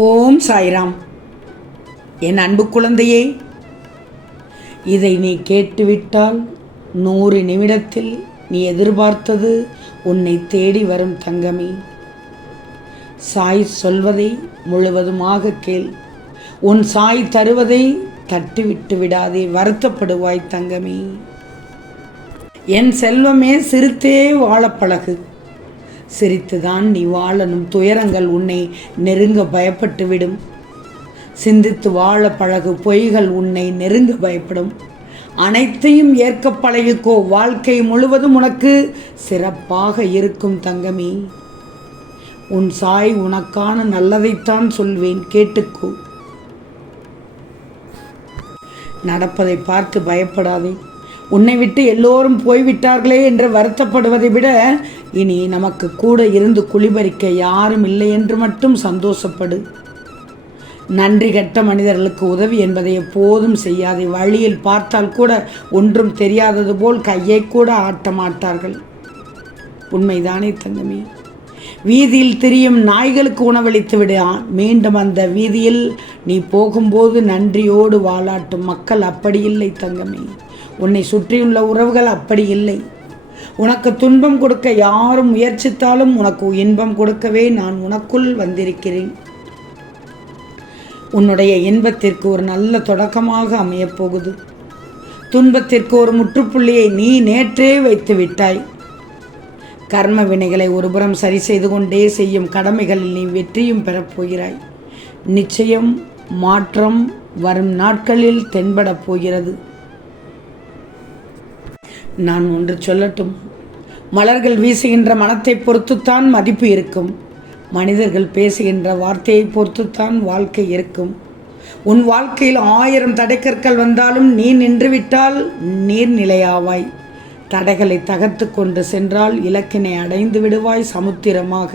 ஓம் சாய்ராம். என் அன்பு குழந்தையே இதை நீ கேட்டுவிட்டால் நூறு நிமிடத்தில் நீ எதிர்பார்த்தது உன்னை தேடி வரும் தங்கமே. சாய் சொல்வதை முழுவதுமாக கேள். உன் சாய் தருவதை தட்டிவிட்டு விடாதே வருத்தப்படுவாய் தங்கமே. என் செல்வமே சிரித்தே வாழப்பழகு. சிரித்துதான் நீ வாழணும். துயரங்கள் உன்னை நெருங்க பயப்பட்டுவிடும். சிந்தித்து வாழ பழகு பொய்கள் உன்னை நெருங்க பயப்படும். அனைத்தையும் ஏற்க பழகிக்கோ. வாழ்க்கை முழுவதும் உனக்கு சிறப்பாக இருக்கும் தங்கமே. உன் சாய் உனக்கான நல்லதைத்தான் சொல்வேன். கேட்டுக்கோ. நடப்பதை பார்த்து பயப்படாதே. உன்னை விட்டு எல்லோரும் போய்விட்டார்களே என்று வருத்தப்படுவதை விட இனி நமக்கு கூட இருந்து குளிபறிக்க யாரும் இல்லை என்று மட்டும் சந்தோஷப்படு. நன்றி கெட்ட மனிதர்களுக்கு உதவி என்பதை எப்போதும் செய்யாதே. வழியில் பார்த்தால் கூட ஒன்றும் தெரியாதது போல் கையை கூட ஆட்ட மாட்டார்கள். உண்மைதானே தங்கமே. வீதியில் திரியும் நாய்களுக்கு உணவளித்து விட. மீண்டும் அந்த வீதியில் நீ போகும்போது நன்றியோடு வாலாட்டும் மக்கள் அப்படி இல்லை தங்கமே. உன்னை சுற்றியுள்ள உறவுகள் அப்படி இல்லை. உனக்கு துன்பம் கொடுக்க யாரும் முயற்சித்தாலும் உனக்கு இன்பம் கொடுக்கவே நான் உனக்குள் வந்திருக்கிறேன். உன்னுடைய இன்பத்திற்கு ஒரு நல்ல தொடக்கமாக அமையப்போகுது. துன்பத்திற்கு ஒரு முற்றுப்புள்ளியை நீ நேற்றே வைத்து விட்டாய். கர்ம வினைகளை ஒருபுறம் சரி செய்து கொண்டே செய்யும் கடமைகளில் நீ வெற்றியும் பெறப்போகிறாய் நிச்சயம் மாற்றம் வரும் நாட்களில் தென்படப் போகிறது. நான் ஒன்று சொல்லட்டும். மலர்கள் வீசுகின்ற மனத்தை பொறுத்துத்தான் மதிப்பு இருக்கும். மனிதர்கள் பேசுகின்ற வார்த்தையை பொறுத்துத்தான் வாழ்க்கை இருக்கும். உன் வாழ்க்கையில் ஆயிரம் தடைக்கற்கள் வந்தாலும் நீ நின்றுவிட்டால் நீர்நிலையாவாய் தடைகளை தகர்த்து கொண்டு சென்றால் இலக்கினை அடைந்து விடுவாய் சமுத்திரமாக.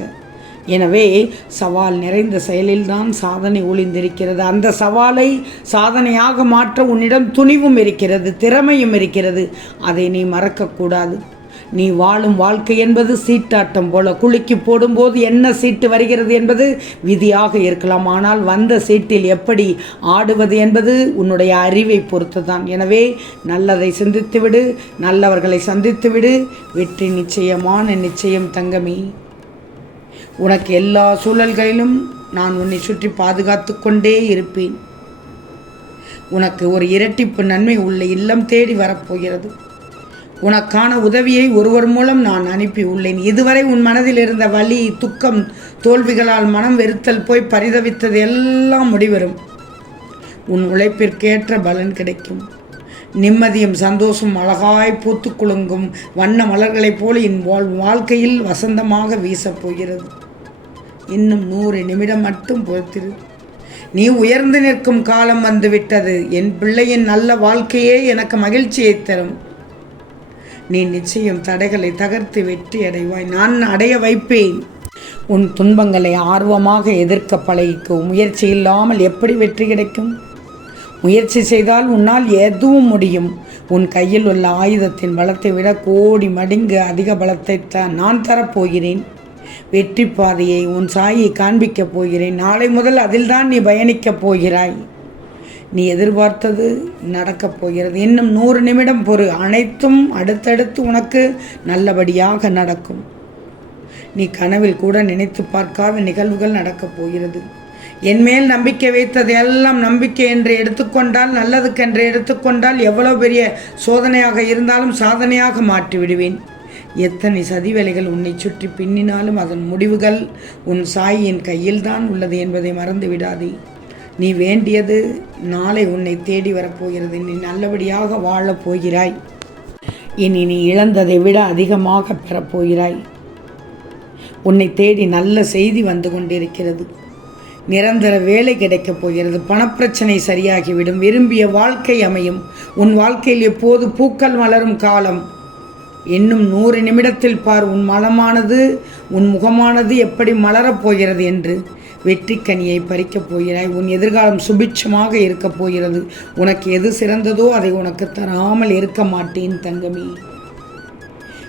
எனவே சவால் நிறைந்த செயலில்தான் சாதனை ஒளிந்திருக்கிறது. அந்த சவாலை சாதனையாக மாற்ற உன்னிடம் துணிவும் இருக்கிறது திறமையும் இருக்கிறது. அதை நீ மறக்கக்கூடாது. நீ வாழும் வாழ்க்கை என்பது சீட்டாட்டம் போல. குலுக்கி போடும்போது என்ன சீட்டு வருகிறது என்பது விதியாக இருக்கலாம். ஆனால் வந்த சீட்டில் எப்படி ஆடுவது என்பது உன்னுடைய அறிவை பொறுத்துதான். எனவே நல்லதை சிந்தித்துவிடு நல்லவர்களை சந்தித்துவிடு. வெற்றி நிச்சயமான நிச்சயம் தங்கமே. உனக்கு எல்லா சூழல்களிலும் நான் உன்னை சுற்றி பாதுகாத்து கொண்டே இருப்பேன். உனக்கு ஒரு இரட்டிப்பு நன்மை உள்ள இல்லம் தேடி வரப்போகிறது. உனக்கான உதவியை ஒருவர் மூலம் நான் அனுப்பி உள்ளேன். இதுவரை உன் மனதில் இருந்த வலி துக்கம் தோல்விகளால் மனம் வெறுத்தல் போய் பரிதவித்தது எல்லாம் முடிவரும். உன் உழைப்பிற்கேற்ற பலன் கிடைக்கும். நிம்மதியும் சந்தோஷம் அழகாய் பூத்து குலுங்கும் வண்ண மலர்களைப் போல என் வாழ் வாழ்க்கையில் வசந்தமாக வீசப்போகிறது இன்னும் நூறு நிமிடம் மட்டும் பொறுத்திரு நீ உயர்ந்து நிற்கும் காலம் வந்துவிட்டது. என் பிள்ளையின் நல்ல வாழ்க்கையே எனக்கு மகிழ்ச்சியை தரும். நீ நிச்சயம் தடைகளை தகர்த்து வெற்றி அடைவாய். நான் அடைய வைப்பேன். உன் துன்பங்களை ஆர்வமாக எதிர்க்க பழகிக்கும். முயற்சி இல்லாமல் எப்படி வெற்றி கிடைக்கும்? முயற்சி செய்தால் உன்னால் எதுவும் முடியும். உன் கையில் உள்ள ஆயுதத்தின் பலத்தை விட கோடி மடிங்கு அதிக பலத்தை த நான் தரப்போகிறேன். வெற்றி பாதையை உன் சாயை காண்பிக்கப் போகிறேன். நாளை முதல் அதில்தான் நீ பயணிக்கப் போகிறாய். நீ எதிர்பார்த்தது நடக்கப் போகிறது. இன்னும் நூறு நிமிடம் பொறு. அனைத்தும் அடுத்தடுத்து உனக்கு நல்லபடியாக நடக்கும். நீ கனவில் கூட நினைத்து பார்க்காத நிகழ்வுகள் நடக்கப் போகிறது. என் மேல் நம்பிக்கை வைத்தது எல்லாம் நம்பிக்கை என்று எடுத்துக்கொண்டால் நல்லதுக்கென்று எடுத்துக்கொண்டால் எவ்வளோ பெரிய சோதனையாக இருந்தாலும் சாதனையாக மாற்றி விடுவேன் எத்தனை சதிவேலைகள் உன்னை சுற்றி பின்னினாலும் அதன் முடிவுகள் உன் சாயின் கையில்தான் உள்ளது என்பதை மறந்து விடாதே நீ வேண்டியது நாளை உன்னை தேடி வரப்போகிறது. நீ நல்லபடியாக வாழப் போகிறாய். இனி நீ இழந்ததை விட அதிகமாக பெறப்போகிறாய். உன்னை தேடி நல்ல செய்தி வந்து கொண்டிருக்கிறது. நிரந்தர வேலை கிடைக்கப் போகிறது. பணப்பிரச்சனை சரியாகிவிடும். விரும்பிய வாழ்க்கை அமையும். உன் வாழ்க்கையில் எப்போது பூக்கள் மலரும் காலம்? இன்னும் நூறு நிமிடத்தில் பார் உன் மலமானது உன் முகமானது எப்படி மலரப் போகிறது என்று. வெற்றி கனியை பறிக்கப் போகிறாய் உன் எதிர்காலம் சுபிட்சமாக இருக்கப் போகிறது. உனக்கு எது சிறந்ததோ அதை உனக்கு தராமல் இருக்க மாட்டேன் தங்கமே.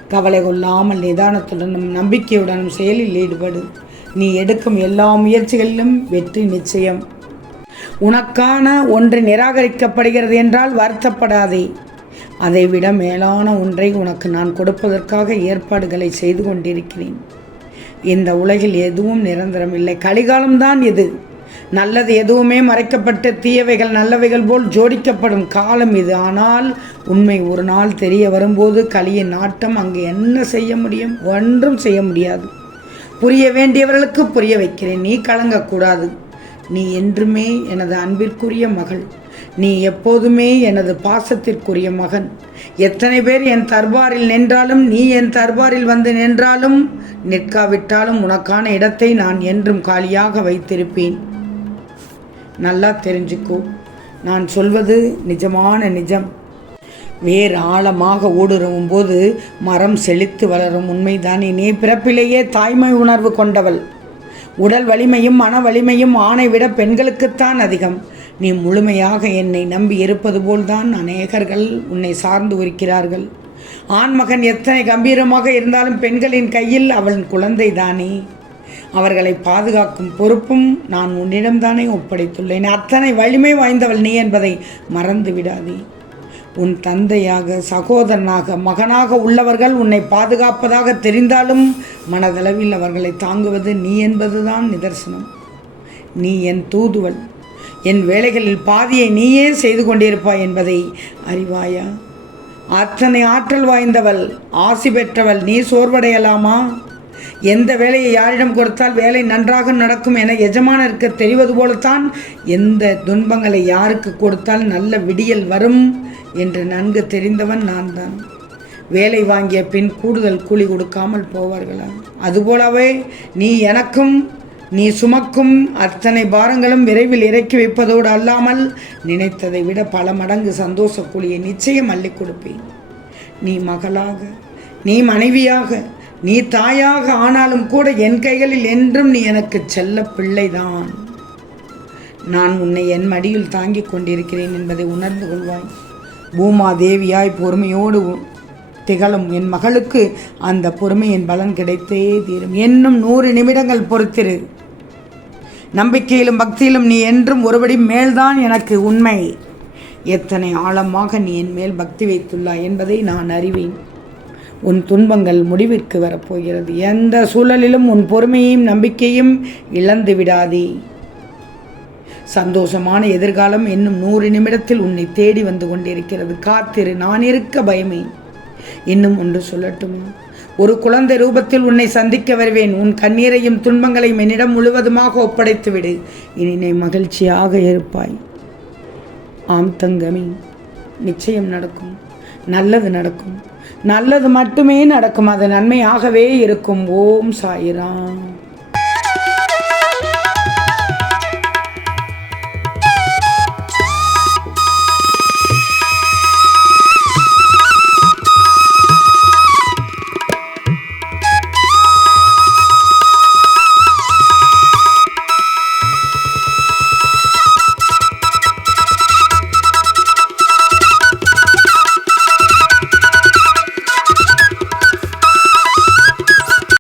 கவலை கொள்ளாமல் நிதானத்துடனும் நம்பிக்கையுடனும் செயலில் ஈடுபடு. நீ எடுக்கும் எல்லா முயற்சிகளிலும் வெற்றி நிச்சயம். உனக்கான ஒன்று நிராகரிக்கப்படுகிறது என்றால் வருத்தப்படாதே. அதைவிட மேலான ஒன்றை உனக்கு நான் கொடுப்பதற்காக ஏற்பாடுகளை செய்து கொண்டிருக்கிறேன். இந்த உலகில் எதுவும் நிரந்தரமில்லை கலிகாலம்தான் இது. நல்லது எதுவுமே மறைக்கப்பட்ட தீயவைகள் நல்லவைகள் போல் ஜோடிக்கப்படும் காலம் இது. ஆனால் உண்மை ஒரு நாள் தெரிய வரும்போது கலியின் நாட்டம் அங்கு என்ன செய்ய முடியும்? ஒன்றும் செய்ய முடியாது. புரிய வேண்டியவர்களுக்கு புரிய வைக்கிறேன். நீ கலங்கக்கூடாது. நீ என்றுமே எனது அன்பிற்குரிய மகள். நீ எப்போதுமே எனது பாசத்திற்குரிய மகன். எத்தனை பேர் என் தர்பாரில் நின்றாலும் நீ என் தர்பாரில் வந்து நின்றாலும் நிற்காவிட்டாலும் உனக்கான இடத்தை நான் என்றும் காலியாக வைத்திருப்பேன். நல்லா தெரிஞ்சுக்கோ நான் சொல்வது நிஜமான நிஜம். வேர் ஆழமாக ஊடுருவும் போது மரம் செழித்து வளரும் உண்மைதானே. நீ பிறப்பிலேயே தாய்மை உணர்வு கொண்டவள். உடல் வலிமையும் மன வலிமையும் ஆணை விட பெண்களுக்குத்தான் அதிகம். நீ முழுமையாக என்னை நம்பி இருப்பது போல்தான் அநேகர்கள் உன்னை சார்ந்து இருக்கிறார்கள். ஆண்மகன் எத்தனை கம்பீரமாக இருந்தாலும் பெண்களின் கையில் அவள் குழந்தை தானே. அவர்களை பாதுகாக்கும் பொறுப்பும் நான் உன்னிடம்தானே ஒப்படைத்துள்ளேன். அத்தனை வலிமை வாய்ந்தவள் நீ என்பதை மறந்து விடாதே. உன் தந்தையாக சகோதரனாக மகனாக உள்ளவர்கள் உன்னை பாதுகாப்பதாக தெரிந்தாலும் மனதளவில் அவர்களை தாங்குவது நீ என்பதுதான் நிதர்சனம். நீ என் தூதுவள். என் வேலைகளில் பாதியை நீயே செய்து கொண்டிருப்பாய் என்பதை அறிவாயா? அத்தனை ஆற்றல் வாய்ந்தவள் ஆசி பெற்றவள் நீ சோர்வடையலாமா? எந்த வேலையை யாரிடம் கொடுத்தால் வேலை நன்றாக நடக்கும் என எஜமானருக்கு தெரிவது போலத்தான் எந்த துன்பங்களை யாருக்கு கொடுத்தால் நல்ல விடியல் வரும் என்று நன்கு தெரிந்தவன் நான் தான் வேலை வாங்கிய பின் கூடுதல் கூலி கொடுக்காமல் போவார்களா? அதுபோலவே நீ எனக்கும் நீ சுமக்கும் அத்தனை பாரங்களும் விரைவில் இறக்கி வைப்பதோடு அல்லாமல் நினைத்ததை விட பல மடங்கு சந்தோஷ கூலியை நிச்சயம் அள்ளி கொடுப்பேன். நீ மகளாக நீ மனைவியாக நீ தாயாக ஆனாலும் கூட என் கைகளில் என்றும் நீ எனக்கு செல்ல பிள்ளைதான். நான் உன்னை என் மடியில் தாங்கிக் கொண்டிருக்கிறேன் என்பதை உணர்ந்து கொள்வாய். பூமா தேவியாய் பொறுமையோடு திகழும் என் மகளுக்கு அந்த பொறுமையின் பலன் கிடைத்தே தீரும். இன்னும் நூறு நிமிடங்கள் பொறுத்திரு. நம்பிக்கையிலும் பக்தியிலும் நீ என்றும் ஒருபடி மேல்தான் எனக்கு உண்மை. எத்தனை ஆழமாக நீ என் மேல் பக்தி வைத்துள்ளாய் என்பதை நான் அறிவேன். உன் துன்பங்கள் முடிவிற்கு வரப்போகிறது. எந்த சூழலிலும் உன் பொறுமையும் நம்பிக்கையும் இழந்து விடாதே. சந்தோஷமான எதிர்காலம் இன்னும் நூறு நிமிடத்தில் உன்னை தேடி வந்து கொண்டிருக்கிறது. காத்திரு நான் இருக்க பயமே. இன்னும் ஒன்று சொல்லட்டுமா? ஒரு குழந்தை ரூபத்தில் உன்னை சந்திக்க வருவேன். உன் கண்ணீரையும் துன்பங்களையும் என்னிடம் முழுவதுமாக ஒப்படைத்து விடு இனி நீ மகிழ்ச்சியாக இருப்பாய். ஆம் தங்கமி நிச்சயம் நடக்கும். நல்லது நடக்கும். நல்லது மட்டுமே நடக்கும். அது நன்மையாகவே இருக்கும். ஓம் சாயிராம்.